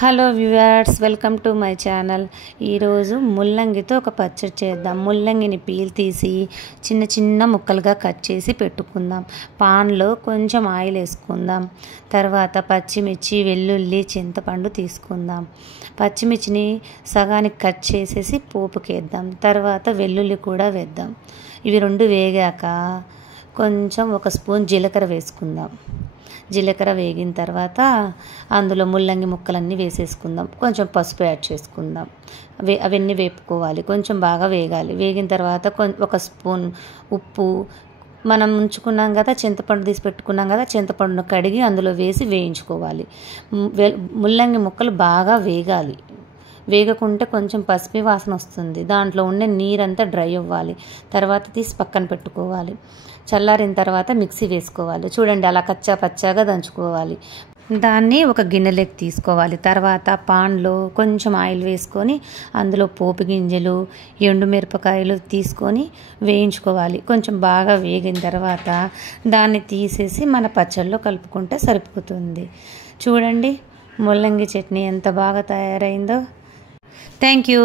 Hello viewers, welcome to my channel. ఈరోజు ముల్లంగితో ఒక పచ్చడి చేద్దాం. ముల్లంగిని పీల్ తీసి చిన్న చిన్న ముక్కలుగా కట్ చేసి పెట్టుకుందాం. పాన్లో కొంచెం ఆయిల్ వేసుకుందాం. తర్వాత పచ్చిమిర్చి, వెల్లుల్లి, చింతపండు తీసుకుందాం. పచ్చిమిర్చిని సగానికి కట్ చేసేసి పోపుకేద్దాం. తర్వాత వెల్లుల్లి కూడా వేద్దాం. ఇవి రెండు వేగాక కొంచెం ఒక స్పూన్ జీలకర్ర వేసుకుందాం. జీలకర్ర వేగిన తర్వాత అందులో ముల్లంగి ముక్కలన్నీ వేసేసుకుందాం. కొంచెం పసుపు యాడ్ చేసుకుందాం. అవన్నీ వేపుకోవాలి. కొంచెం బాగా వేగాలి. వేగిన తర్వాత ఒక స్పూన్ ఉప్పు, మనం ఉంచుకున్నాం కదా, చింతపండు తీసి పెట్టుకున్నాం కదా, చింతపండును కడిగి అందులో వేసి వేయించుకోవాలి. ముల్లంగి ముక్కలు బాగా వేగాలి. వేగకుంటే కొంచెం పసిపి వాసన వస్తుంది. దాంట్లో ఉండే నీరంతా డ్రై అవ్వాలి. తర్వాత తీసి పక్కన పెట్టుకోవాలి. చల్లారిన తర్వాత మిక్సీ వేసుకోవాలి. చూడండి, అలా కచ్చా పచ్చాగా దంచుకోవాలి. దాన్ని ఒక గిన్నెలోకి తీసుకోవాలి. తర్వాత పాన్లో కొంచెం ఆయిల్ వేసుకొని అందులో పోపు గింజలు, ఎండుమిరపకాయలు తీసుకొని వేయించుకోవాలి. కొంచెం బాగా వేగిన తర్వాత దాన్ని తీసేసి మన పచ్చళ్ళలో కలుపుకుంటే సరిపోతుంది. చూడండి, ముల్లంగి చట్నీ ఎంత బాగా తయారైందో. Thank you.